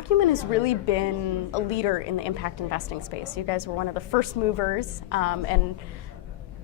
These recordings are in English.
Acumen has really been a leader in the impact investing space. You guys were one of the first movers, and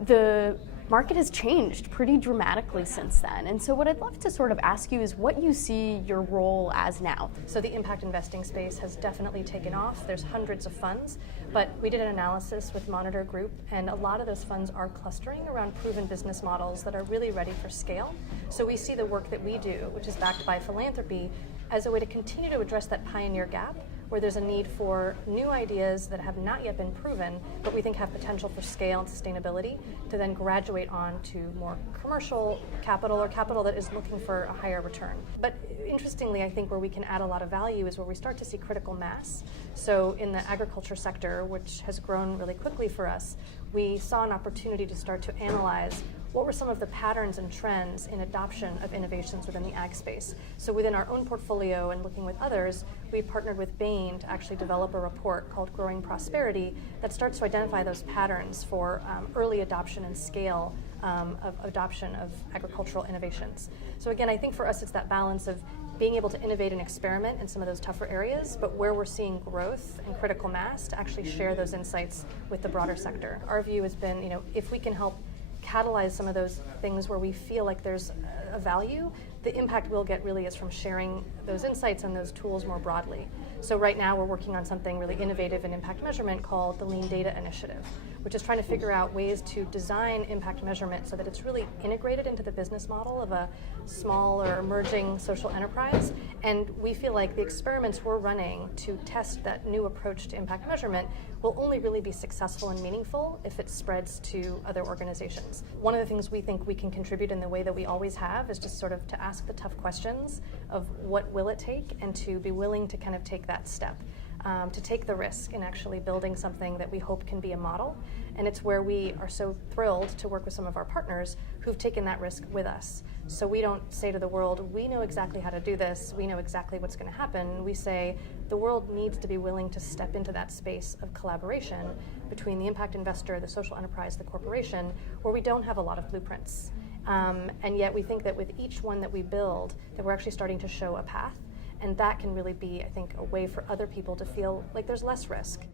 the market has changed pretty dramatically since then. And so what I'd love to sort of ask you is what you see your role as now. So the impact investing space has definitely taken off. There's hundreds of funds, but we did an analysis with Monitor Group, and a lot of those funds are clustering around proven business models that are really ready for scale. So we see the work that we do, which is backed by philanthropy, as a way to continue to address that pioneer gap where there's a need for new ideas that have not yet been proven, but we think have potential for scale and sustainability to then graduate on to more commercial capital or capital that is looking for a higher return. But interestingly, I think where we can add a lot of value is where we start to see critical mass. So in the agriculture sector, which has grown really quickly for us, we saw an opportunity to start to analyze what were some of the patterns and trends in adoption of innovations within the ag space. So within our own portfolio and looking with others, we partnered with Bain to actually develop a report called Growing Prosperity that starts to identify those patterns for early adoption and scale of adoption of agricultural innovations. So again, I think for us it's that balance of being able to innovate and experiment in some of those tougher areas, but where we're seeing growth and critical mass to actually share those insights with the broader sector. Our view has been, if we can help catalyze some of those things where we feel like there's a value, the impact we'll get really is from sharing those insights and those tools more broadly. So right now we're working on something really innovative in impact measurement called the Lean Data Initiative, which is trying to figure out ways to design impact measurement so that it's really integrated into the business model of a small or emerging social enterprise. And we feel like the experiments we're running to test that new approach to impact measurement will only really be successful and meaningful if it spreads to other organizations. One of the things we think we can contribute in the way that we always have is just sort of to ask the tough questions of what will it take and to be willing to kind of take that step. To take the risk in actually building something that we hope can be a model. And it's where we are so thrilled to work with some of our partners who've taken that risk with us. So we don't say to the world, we know exactly how to do this, we know exactly what's going to happen. We say the world needs to be willing to step into that space of collaboration between the impact investor, the social enterprise, the corporation, where we don't have a lot of blueprints. And yet we think that with each one that we build, that we're actually starting to show a path. And that can really be, I think, a way for other people to feel like there's less risk.